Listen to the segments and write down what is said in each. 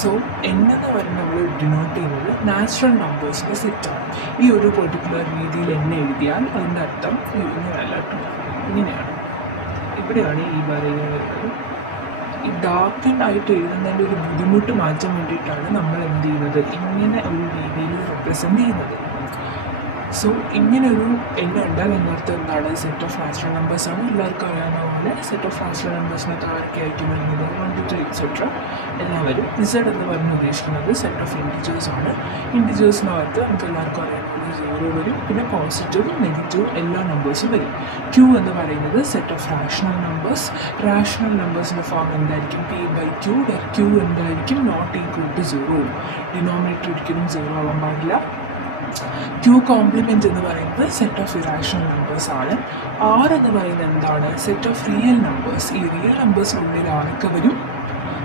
So n എന്ന് പറയുന്നത് നമ്മൾ ഡിനോട്ട് ചെയ്യുന്നത് നാച്ചുറൽ നമ്പേഴ്സിൻ്റെ സെറ്റാണ്. ഈ ഒരു പെർട്ടിക്കുലർ രീതിയിൽ n എഴുതിയാൽ അതിൻ്റെ അർത്ഥം ഇങ്ങനെയല്ല കേട്ടോ, ഇങ്ങനെയാണ്. ഇവിടെയാണ് ഈ പറയുന്നത് വരുന്നത്. ഈ ഡാർക്കൻ ആയിട്ട് എഴുതുന്നതിൻ്റെ ഒരു ബുദ്ധിമുട്ട് മാറ്റാൻ വേണ്ടിയിട്ടാണ് നമ്മൾ എന്ത് ചെയ്യുന്നത്, ഇങ്ങനെ ഒരു രീതിയിൽ റെപ്രസെൻ്റ് ചെയ്യുന്നത്. സോ ഇങ്ങനെ ഒരു എണ്ണം ഉണ്ടാൽ എന്നർത്ഥം എന്താണ്, സെറ്റ് ഓഫ് നാച്ചുറൽ നമ്പേഴ്സാണ്. എല്ലാവർക്കും അറിയാവുന്ന പോലെ സെറ്റ് ഓഫ് നാച്ചുറൽ നമ്പേഴ്സിനകത്ത് ആയിരിക്കും വരുന്നത് 1 to 3 എക്സെട്ര എല്ലാം വരും. ഇസഡ് എന്ന് പറഞ്ഞ് ഉദ്ദേശിക്കുന്നത് സെറ്റ് ഓഫ് ഇൻറ്റിജേഴ്സ് ആണ്. ഇൻറ്റിജേഴ്സിനകത്ത് നമുക്ക് എല്ലാവർക്കും അറിയാവുന്ന പോലെ 0 വരും, പിന്നെ പോസിറ്റീവും നെഗറ്റീവും എല്ലാ നമ്പേഴ്സും വരും. ക്യൂ എന്ന് പറയുന്നത് set of rational numbers. Rational നമ്പേഴ്സിൻ്റെ ഫോം എന്തായിരിക്കും, p/q. ക്യൂ എന്തായിരിക്കും, നോട്ട് ഈക്വൽ ടു 0. ഡിനോമിനേറ്റർ ഒരിക്കലും 0 ആവാൻ പാടില്ല. ക്യൂ കോംപ്ലിമെൻറ്റ് എന്ന് പറയുന്നത് സെറ്റ് ഓഫ് ഇറാഷണൽ നമ്പേഴ്സ് ആണ്. ആർ എന്ന് പറയുന്നത് എന്താണ്, സെറ്റ് ഓഫ് റിയൽ നമ്പേഴ്സ്. ഈ റിയൽ നമ്പേഴ്സിനുള്ളിൽ ആരൊക്കെ വരും,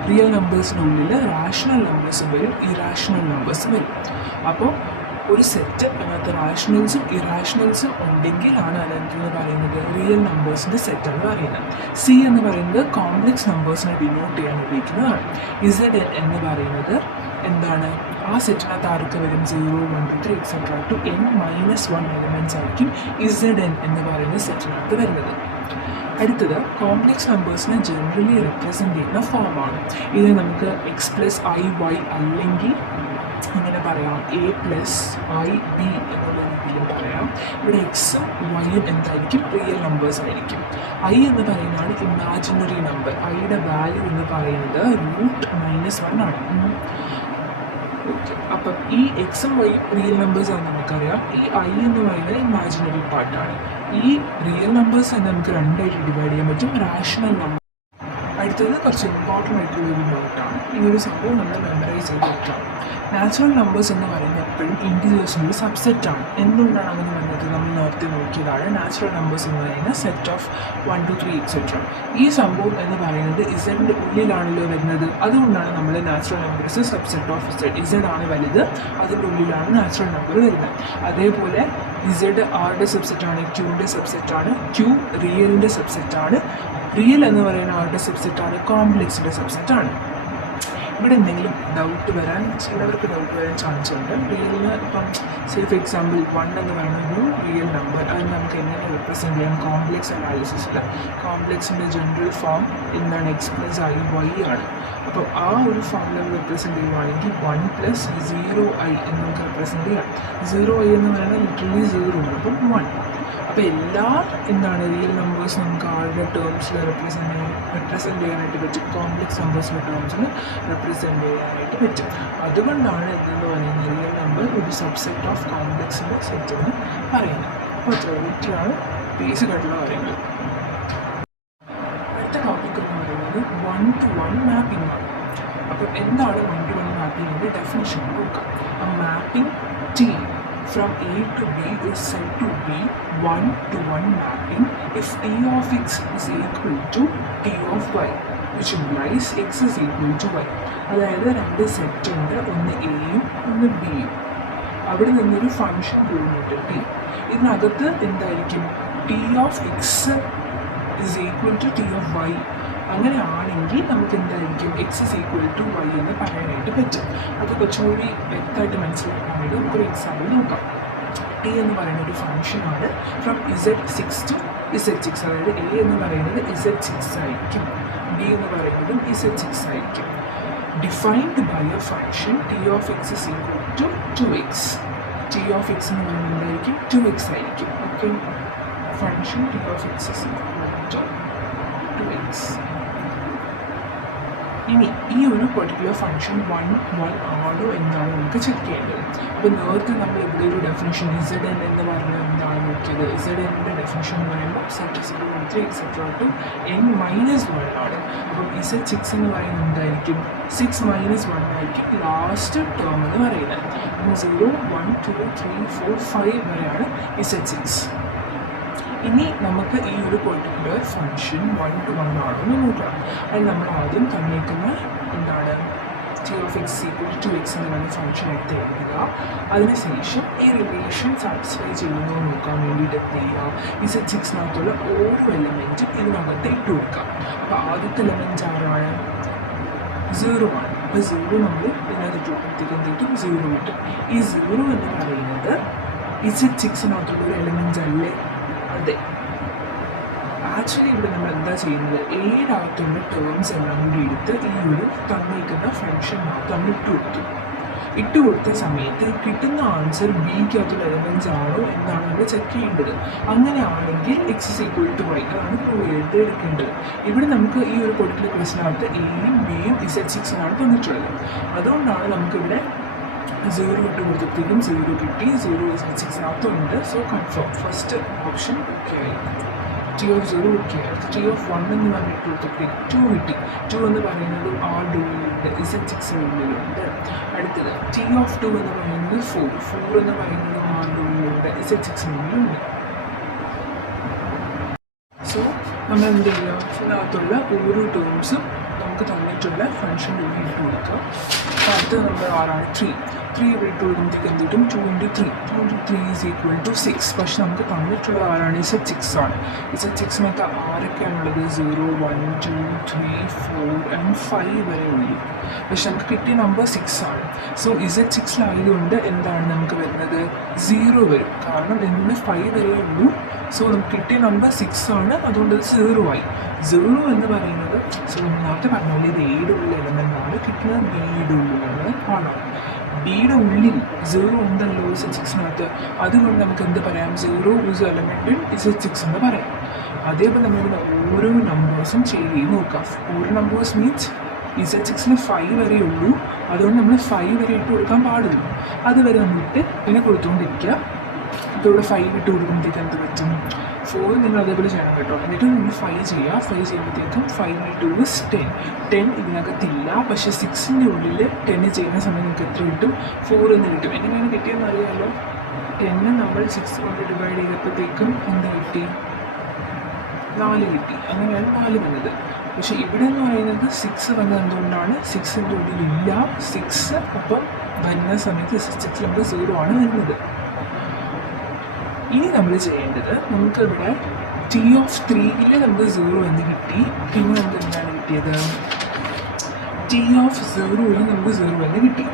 റിയൽ നമ്പേഴ്സിനുള്ളിൽ റാഷണൽ നമ്പേഴ്സും വരും, ഇറാഷണൽ നമ്പേഴ്സും വരും. അപ്പോൾ ഒരു സെറ്റ് അതിനകത്ത് റാഷണൽസും ഇറാഷണൽസും ഉണ്ടെങ്കിലാണ് അതെന്തെന്ന് പറയുന്നത് റിയൽ നമ്പേഴ്സിൻ്റെ സെറ്റ് എന്ന് പറയുന്നത്. സി എന്ന് പറയുന്നത് കോംപ്ലക്സ് നമ്പേഴ്സിനെ ഡിനോട്ട് ചെയ്യാൻ ഉപയോഗിക്കുന്നതാണ്. ഇസഡ് എന്ന് പറയുന്നത് എന്താണ്, ആ സെറ്റിനകത്ത് ആർക്ക് വരും, 0, 1 to 3 etcetera to n-1 elements ആയിരിക്കും ഇസഡ് എന്ന് പറയുന്ന സെറ്റിനകത്ത് വരുന്നത്. അടുത്തത് കോംപ്ലക്സ് നമ്പേഴ്സിനെ ജനറലി റെപ്രസെൻ്റ് ചെയ്യുന്ന ഫോമാണ്. ഇത് നമുക്ക് x+i(y) അല്ലെങ്കിൽ ഇങ്ങനെ പറയാം a+i(b) എന്നുള്ള രീതിയിലും പറയാം. ഇവിടെ എക്സും വൈയും എന്തായിരിക്കും, റിയൽ നമ്പേഴ്സ് ആയിരിക്കും. ഐ എന്ന് പറയുന്നതാണ് ഇമാജിനറി നമ്പർ. ഐയുടെ വാല്യൂ എന്ന് പറയുന്നത് √-1 ആണ്. ഓക്കെ, അപ്പം ഈ എക്സും വൈയും റിയൽ നമ്പേഴ്സാണ് നമുക്കറിയാം. ഈ ഐ എന്ന് പറയുന്നത് ഇമാജിനറി പാർട്ടാണ്. ഈ റിയൽ നമ്പേഴ്സ് തന്നെ നമുക്ക് രണ്ടായിട്ട് ഡിവൈഡ് ചെയ്യാൻ പറ്റും, റാഷണൽ നമ്പർ. അടുത്തത് കുറച്ച് ഇമ്പോർട്ടൻ്റ് ആയിട്ടുള്ള ഒരു നോട്ടാണ്. ഈ ഒരു സംഭവം നമ്മൾ മെമ്മറൈസ് ചെയ്ത് വെക്കണം. നാച്ചുറൽ നമ്പേഴ്സ് എന്ന് പറയുന്നത് എപ്പോഴും ഇൻറ്റിജേഴ്സിൻ്റെ സബ്സെറ്റാണ്. എന്തുകൊണ്ടാണ് അങ്ങനെ വന്നത്, നമ്മൾ നേരത്തെ നോക്കിയതാണ്. നാച്ചുറൽ നമ്പേഴ്സ് എന്ന് പറയുന്നത് സെറ്റ് ഓഫ് 1 to 3 എക്സെട്ര. ഈ സംഭവം എന്ന് പറയുന്നത് ഇസഡിൻ്റെ ഉള്ളിലാണല്ലോ വരുന്നത്. അതുകൊണ്ടാണ് നമ്മൾ natural numbers subset of Z. Z ആണ് വലുത്, അതിൻ്റെ ഉള്ളിലാണ് നാച്ചുറൽ നമ്പർ വരുന്നത്. അതേപോലെ ഇസഡ് ആറുടെ സബ്സെറ്റാണ്, ക്യൂവിൻ്റെ സബ്സെറ്റാണ്, ക്യൂ റിയലിൻ്റെ സബ്സെറ്റാണ്, റിയൽ എന്ന് പറയുന്ന ആളുടെ സബ്സെറ്റാണ്, കോംപ്ലക്സിൻ്റെ സബ്സെറ്റാണ്. ഇവിടെ എന്തെങ്കിലും ഡൗട്ട് വരാൻ, ചിലവർക്ക് ഡൗട്ട് വരാൻ ചാൻസ് ഉണ്ട്. റിയലിന് ഇപ്പം ഫോർ എക്സാമ്പിൾ 1 എന്ന് പറയുന്ന ഒരു റിയൽ നമ്പർ, അതിന് നമുക്ക് എങ്ങനെ റെപ്രസെൻറ്റ് ചെയ്യാം, കോംപ്ലക്സ് അനാലിസിസിൽ കോംപ്ലക്സിൻ്റെ ജനറൽ ഫോം എന്താണ്, x+i(y) ആണ്. അപ്പോൾ ആ ഒരു ഫോമിൽ റെപ്രസെൻറ്റ് ചെയ്യുവാണെങ്കിൽ 1+0i എന്ന് നമുക്ക് റെപ്രസെൻറ്റ് ചെയ്യാം. 0i എന്ന് പറയുന്നത് ലിറ്ററലി 0 ആണ്, അപ്പം 1. അപ്പോൾ എല്ലാ എന്താണ് റിയൽ നമ്പേഴ്സ് നമുക്ക് ആളുടെ ടേംസിൽ റെപ്രസെൻറ്റ് ചെയ്യാനായിട്ട് പറ്റും, കോംപ്ലക്സ് നമ്പേഴ്സിൻ്റെ ടേംസിൽ റെപ്രസെൻറ്റ് ചെയ്യാനായിട്ട് പറ്റും. അതുകൊണ്ടാണ് എന്തെന്ന് പറയുന്നത് റിയൽ നമ്പർ ഒരു സബ്സെറ്റ് ഓഫ് കോംപ്ലക്സിൻ്റെ സെറ്റ് എന്ന് പറയുന്നത്. അപ്പോൾ ഇത്രയാണ് ബേസിക് ആയിട്ടുള്ള കാര്യങ്ങൾ. അടുത്ത ടോപ്പിക് എന്ന് പറയുന്നത് 1 to 1 മാപ്പിംഗ് ആണ്. അപ്പോൾ എന്താണ് 1 to 1 മാപ്പിങ്ങിൻ്റെ ഡെഫിനിഷൻ നോക്കാം. ആ mapping T from A to B is said to be 1 to 1 mapping if T of x is equal to T of y, which implies x is equal to y. അതായത് രണ്ട് set ഉണ്ട്, ഒന്ന് എയും ഒന്ന് ബിയും. അവിടെ നിന്നൊരു ഫംഗ്ഷൻ പോകുന്നുണ്ട് ടി. ഇതിനകത്ത് എന്തായിരിക്കും, T of X is equal to T of Y. അങ്ങനെ ആണെങ്കിൽ നമുക്ക് എന്തായിരിക്കും, X is equal to Y എന്ന് പറയാനായിട്ട് പറ്റും. അത് കുറച്ചുകൂടി വ്യക്തമായിട്ട് മനസ്സിലാക്കാൻ വേണ്ടി നമുക്കൊരു എക്സാമ്പിൾ നോക്കാം. ടി എന്ന് പറയുന്ന ഒരു ഫംഗ്ഷനാണ് ഫ്രം Z6 to Z6. അതായത് എ എന്ന് പറയുന്നത് Z6 ആയിരിക്കും, ബി എന്ന് പറയുന്നതും Z6 ആയിരിക്കും. Defined by a function T of X is equal to 2x. T of X എന്ന് പറയുന്നത് എന്തായിരിക്കും, 2x ആയിരിക്കും. Okay, function T of X is equal to 2x. ഇനി ഈ ഒരു പെർട്ടിക്കുലർ ഫംഗ്ഷൻ 1 ആണോ എന്നാണ് നമുക്ക് ചെക്ക് ചെയ്യേണ്ടത്. അപ്പോൾ നേരത്തെ നമ്മൾ ഇവിടെ ഒരു ഡെഫിനിഷൻ ഇസഡ് എന്ന് പറഞ്ഞാൽ എന്താണ് നോക്കിയത്. ഇസഡ് എൻ്റെ ഡെഫിനിഷൻ എന്ന് പറയുമ്പോൾ set 0 to 3 etcetera to n-1 ആണ്. അപ്പം Z6 എന്ന് പറയുന്നത് എന്തായിരിക്കും, 6-1 ആയിരിക്കും ലാസ്റ്റ് ടേം എന്ന് പറയുന്നത്. അപ്പോൾ 0, 1, 2, 3, 4, 5 വരെയാണ് Z6. ഇനി നമുക്ക് ഈ ഒരു പെർട്ടിക്കുലർ ഫംഗ്ഷൻ 1 to 1 ആണോ എന്ന് നോക്കാം. അതിന് നമ്മൾ ആദ്യം തന്നേക്കുന്ന എന്താണ്, T of X equal to X എന്ന് പറയുന്ന ഫംഗ്ഷൻ എടുത്ത് എഴുതുക. അതിനുശേഷം ഈ റിലേഷൻ സാറ്റിസ്ഫൈ ചെയ്യുന്നോ നോക്കാൻ വേണ്ടിയിട്ട് എന്ത് ചെയ്യുക, Z6-നകത്തുള്ള ഓരോ എലമെൻറ്റും ഇതിനകത്ത് ഇട്ട് കൊടുക്കാം. അപ്പോൾ ആദ്യത്തെ എലമെൻറ്റ് ആരാണ്, 0 ആണ്. അപ്പോൾ 0 നമ്മൾ ഇതിനകത്ത് ഇട്ടുമ്പോഴത്തേക്ക് എന്തെങ്കിലും 0 കിട്ടും. ഈ 0 എന്ന് പറയുന്നത് Z6-നകത്തുള്ള ഒരു എലമെൻറ്റ്സ് അല്ലേ? അതെ. ആക്ച്വലി ഇവിടെ നമ്മൾ എന്താ ചെയ്യുന്നത്, ഏഴകത്തുള്ള ടേംസ് എല്ലാം കൂടി എടുത്ത് ഈ ഒരു തന്നിരിക്കുന്ന ഫംഗ്ഷനകത്ത് നമ്മൾ ഇട്ട് കൊടുത്ത സമയത്ത് കിട്ടുന്ന ആൻസർ ബിക്കകത്തുള്ള എലമെൻറ്റ്സ് ആണോ എന്നാണ് നമ്മൾ ചെക്ക് ചെയ്യേണ്ടത്. അങ്ങനെയാണെങ്കിൽ x=y അതാണ് പ്രൂവ് ചെയ്ത് എടുക്കേണ്ടത്. ഇവിടെ നമുക്ക് ഈ ഒരു പെർട്ടിക്കുലർ ക്വസ്റ്റിനകത്ത് എയും ബിയും Z6-നാണ് തന്നിട്ടുള്ളത്. അതുകൊണ്ടാണ് നമുക്കിവിടെ 0 ഇട്ട് കൊടുത്തപ്പോഴത്തേക്കും 0 കിട്ടി, 0 Z6-നകത്തുണ്ട്. So confirm, first option okay ആയി. T(0) okay. അടുത്ത T(1) എന്ന് പറഞ്ഞിട്ട് കൊടുത്തപ്പോഴത്തേക്ക് 2 കിട്ടി. 2 എന്ന് പറയുന്നത് ആർ ഡൊമൈനിലുണ്ട്, Z6-നുള്ളിലുണ്ട്. അടുത്തത് T(2) എന്ന് പറയുന്നത് 4 എന്ന് പറയുന്നത് ആർ ഡൊമൈനിലുണ്ട്, Z6-നുള്ളിലുണ്ട്. സോ നമ്മൾ എന്ത് ചെയ്യുക, ഇതിനകത്തുള്ള ഓരോ ടേംസും നമുക്ക് തന്നിട്ടുള്ള ഫംഗ്ഷൻ്റെ ഉള്ളിൽ ഇട്ട് കൊടുക്കുക. അപ്പോൾ അടുത്ത നമ്പർ ആറാണ് 3 ഇവിടെ ഇട്ട് കൊടുക്കുമ്പോഴത്തേക്ക് എന്ത് കിട്ടും, 2 × 3 = 6. പക്ഷെ നമുക്ക് തന്നിട്ടുള്ള ആരാണ്, Z6 ആണ്. Z6-നകത്ത് ആരൊക്കെയാണുള്ളത്, 0, 1, 2, 3, 4 and 5 വരെ ഉള്ളൂ. പക്ഷെ നമുക്ക് കിട്ടിയ നമ്പർ 6 ആണ്. സോ Z6-ലായതുകൊണ്ട് എന്താണ് നമുക്ക് വരുന്നത്, 0 വരും. കാരണം എന്തുകൊണ്ട് 5 വരെ ഉള്ളൂ. സോ നമുക്ക് കിട്ടിയ നമ്പർ 6 ആണ്, അതുകൊണ്ട് അത് 0 ആയി. 0 എന്ന് പറയുന്നത്, സോ നമ്മൾ നേരത്തെ പറഞ്ഞാൽ ഇത് എയുടെ ഉള്ളിൽ എലമെൻ്റ് ആണ്, കിട്ടുന്നത് ബിയുടെ ഉള്ളിലാണ് ആണ്. ബിയുടെ ഉള്ളിൽ 0 ഉണ്ടല്ലോ Z6-നകത്ത്, അതുകൊണ്ട് നമുക്ക് എന്ത് പറയാം, 0 is element in Z6 എന്ന് പറയാം. അതേപോലെ നമ്മളിവിടെ ഓരോ നമ്പേഴ്സും ചെയ്ത് നോക്കാം. ഓരോ നമ്പേഴ്സ് മീൻസ് Z6-ൽ 5 വരെ ഉള്ളൂ, അതുകൊണ്ട് നമ്മൾ 5 വരെ ഇട്ട് കൊടുക്കാൻ പാടില്ല. അതുവരെ നമ്മളിട്ട് പിന്നെ കൊടുത്തുകൊണ്ടിരിക്കുക. ഇപ്പോൾ ഇവിടെ 5 ഇട്ട് കൊടുക്കുമ്പോഴത്തേക്ക് എന്ത് പറ്റും, 4 നിങ്ങൾ അതേപോലെ ചെയ്യണം കേട്ടോ. എന്നിട്ട് നിങ്ങൾ 5 ചെയ്യുക. 5 ചെയ്യുമ്പോഴത്തേക്കും 5 × 2 is 10 ഇതിനകത്തില്ല. പക്ഷേ 6-ൻ്റെ ഉള്ളിൽ 10 ചെയ്യുന്ന സമയം നിങ്ങൾക്ക് എത്ര കിട്ടും, 4 എന്ന് കിട്ടും. എങ്ങനെയാണ് കിട്ടിയെന്ന് അറിയാമല്ലോ. 10 നമ്മൾ 6 കൊണ്ട് ഡിവൈഡ് ചെയ്തപ്പോഴത്തേക്കും എന്ത് കിട്ടി, 4 കിട്ടി. അങ്ങനെയാണ് 4 വന്നത്. പക്ഷേ ഇവിടെ എന്ന് പറയുന്നത് 6 വന്നത് എന്തുകൊണ്ടാണ്, 6-ൻ്റെ ഉള്ളിലില്ല 6. അപ്പം വരുന്ന സമയത്ത് 6 നമ്മൾ 0 ആണ് വരുന്നത്. ഇനി നമ്മൾ ചെയ്യേണ്ടത്, നമുക്കിവിടെ T(3)ൽ നമുക്ക് 0 എന്ന് കിട്ടി. പിന്നെ നമുക്ക് എന്താണ് കിട്ടിയത്, T(0)ൽ നമുക്ക് 0 എന്ന് കിട്ടി.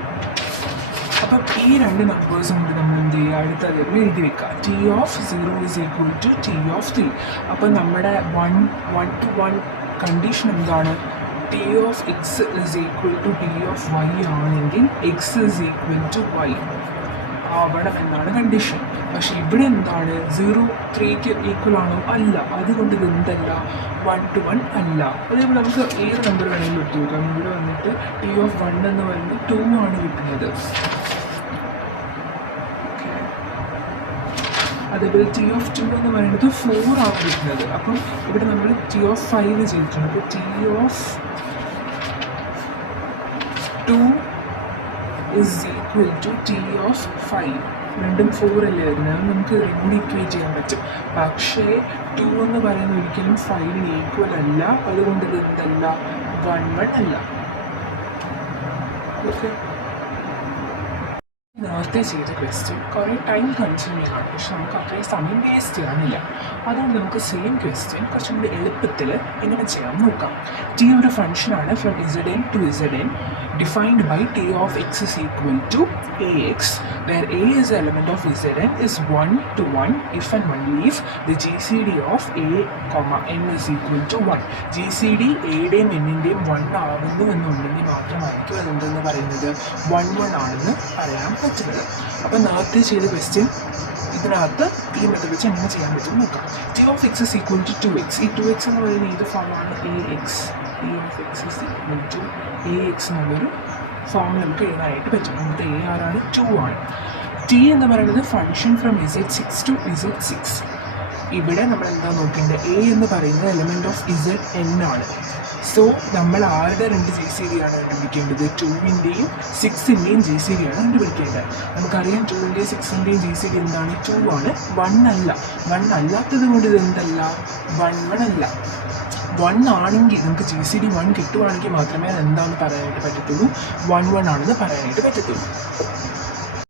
അപ്പം ഈ രണ്ട് നമ്പേഴ്സും കൂടി നമ്മൾ എന്ത് ചെയ്യുക, അടുത്ത അതേപോലെ എഴുതി വെക്കുക. T(0) = T(3). അപ്പം നമ്മുടെ 1 to 1 കണ്ടീഷൻ എന്താണ്, T(x) = T(y) ആണെങ്കിൽ x = y ആവണം എന്നാണ് കണ്ടീഷൻ. പക്ഷെ ഇവിടെ എന്താണ്, 0 3ക്ക് ഈക്വൽ ആണോ, അല്ല. അതുകൊണ്ട് ഇത് എന്തല്ല, 1 to 1 അല്ല. അതേപോലെ നമുക്ക് ഏത് നമ്പർ വേണമെങ്കിലും എടുത്തു നോക്കാം. ഇവിടെ വന്നിട്ട് T(1) എന്ന് പറയുന്നത് 2 ആണ് കിട്ടുന്നത്. അതേപോലെ T(2) എന്ന് പറയുന്നത് 4 ആണ് കിട്ടുന്നത്. അപ്പം ഇവിടെ നമ്മൾ T(5) ചെയ്തിട്ടുണ്ട്. അപ്പോൾ T(2) = T(5). രണ്ടും 4 അല്ലേ വരുന്നത്, നമുക്ക് രണ്ടും ഇക്വേറ്റ് ചെയ്യാൻ പറ്റും. പക്ഷേ 2 എന്ന് പറയുന്നത് ഒരിക്കലും 5-ന് ഈക്വൽ അല്ല. അതുകൊണ്ട് ഇത് എന്തല്ല, 1 അല്ല. ഓക്കെ, നേരത്തെ ചെയ്ത ക്വസ്റ്റ്യൻ കുറേ ടൈം കൺസ്യൂമിങ് ആണ്, പക്ഷെ നമുക്ക് അത്രയും സമയം വേസ്റ്റ് ചെയ്യാനില്ല. അതുകൊണ്ട് നമുക്ക് സെയിം ക്വസ്റ്റ്യൻ കുറച്ചും കൂടി എളുപ്പത്തിൽ എങ്ങനെ ചെയ്യാൻ നോക്കാം. T ഒരു ഫംഗ്ഷനാണ് from Zn to Zn defined by T(x) = Ax, where A is the element of Zn is 1 to 1 if and only if the GCD of A, n is equal to 1. GCD എയുടെയും എന്നിൻ്റെയും 1 ആകുന്നു എന്നുണ്ടെങ്കിൽ മാത്രമായിരിക്കും അതെന്തെന്ന് പറയുന്നത് 1 ആണെന്ന് പറയാൻ പറ്റുന്നത്. അപ്പം നേരത്തെ ചെയ്ത ക്വസ്റ്റ്യൻ ഇതിനകത്ത് ഈ മെത്തേഡ് വെച്ച് എങ്ങനെ ചെയ്യാൻ പറ്റും നോക്കാം. T(x) = 2x. ഈ 2x എന്ന് പറയുന്നത് ഏത് ഫോമാണ്, Ax. T(x) = Ax എന്നുള്ളൊരു ഫോം നമുക്ക് എഴുതാനായിട്ട് പറ്റും. നമുക്ക് A ആരാണ്, 2 ആണ്. T എന്ന് പറയുന്നത് function from Z6 to Z6. ഇവിടെ നമ്മൾ എന്താ നോക്കേണ്ടത്, A എന്ന് പറയുന്നത് എലമെൻറ്റ് ഓഫ് Zn ആണ്. സോ നമ്മൾ ആരുടെ രണ്ട് GCD ആണ് കണ്ടുപിടിക്കേണ്ടത്, 2-ൻ്റെയും 6-ൻ്റെയും GCD ആണ് കണ്ടുപിടിക്കേണ്ടത്. നമുക്കറിയാം 2-ൻ്റെയും 6-ൻ്റെയും GCD എന്താണ്, 2 ആണ്, 1 അല്ല. 1 അല്ലാത്തത് കൊണ്ട് ഇത് എന്തല്ല, 1 അല്ല. 1 ആണെങ്കിൽ നമുക്ക് GCD 1 കിട്ടുവാണെങ്കിൽ മാത്രമേ അത് എന്താണെന്ന് പറയാനായിട്ട് പറ്റത്തുള്ളൂ, 1 ആണെന്ന് പറയാനായിട്ട് പറ്റത്തുള്ളൂ.